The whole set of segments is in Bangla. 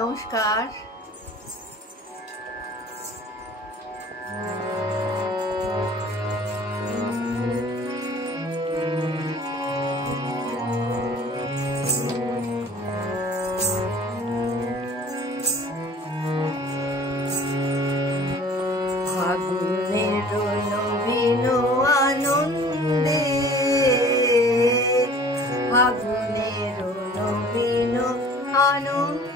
নমস্কার। ফাগুনের নবীন আনন্দে, ফাগুনের নবীন আনন্দে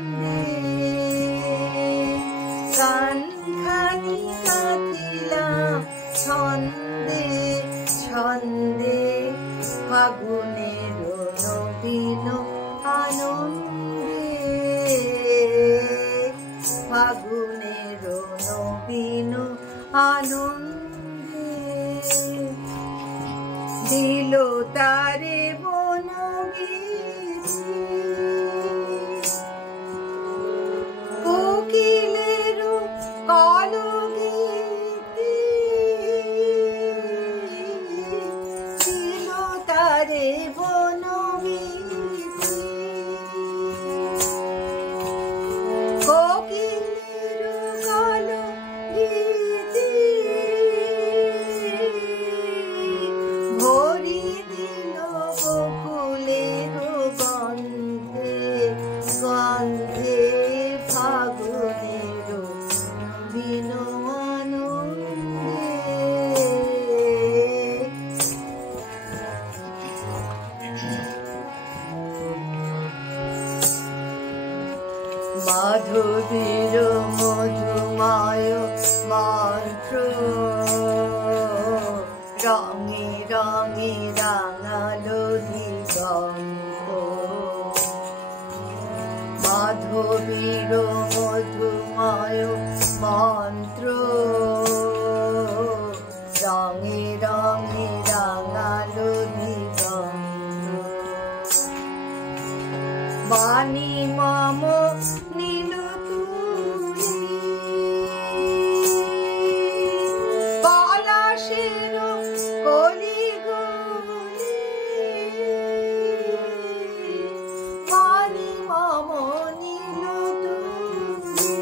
কানখানি কাঁদিলাম ছন্দে ছন্দে। ফাগুনের নবীন আনন্দে, ফাগুনের নবীন আনন্দে দিল তারে বনগীতি, কোকিলের কলগীতি দিল তারে বনগীতি, কোকিলের কলগীতি ভরি দিল বকুলের গন্ধে গন্ধে। ফাগুনের নবীন আনন্দে, মাধবীর মধুময় মন্ত্র রঙে রঙে রাঙালো দিগন্ত। মাধবীর মধুময় মন্ত্র রঙে রঙে রাঙালো দিগন্ত। বাণী মম নীল তুলি, পলাশের কলি গলি, বাণী মম নীল তুলি,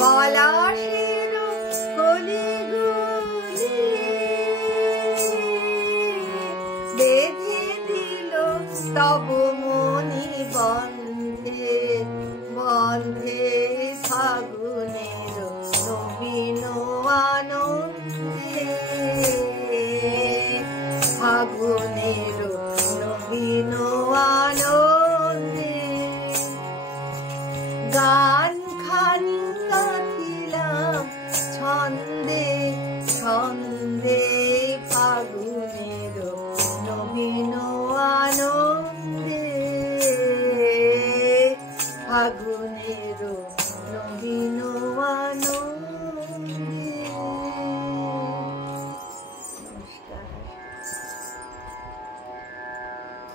পলাশের কলি গলি বেঁধে দিল তব মনি বন্ধে বন্ধে। ফাগুনের নবীন আনন্দে, ফাগুনের নবীন আনন্দে।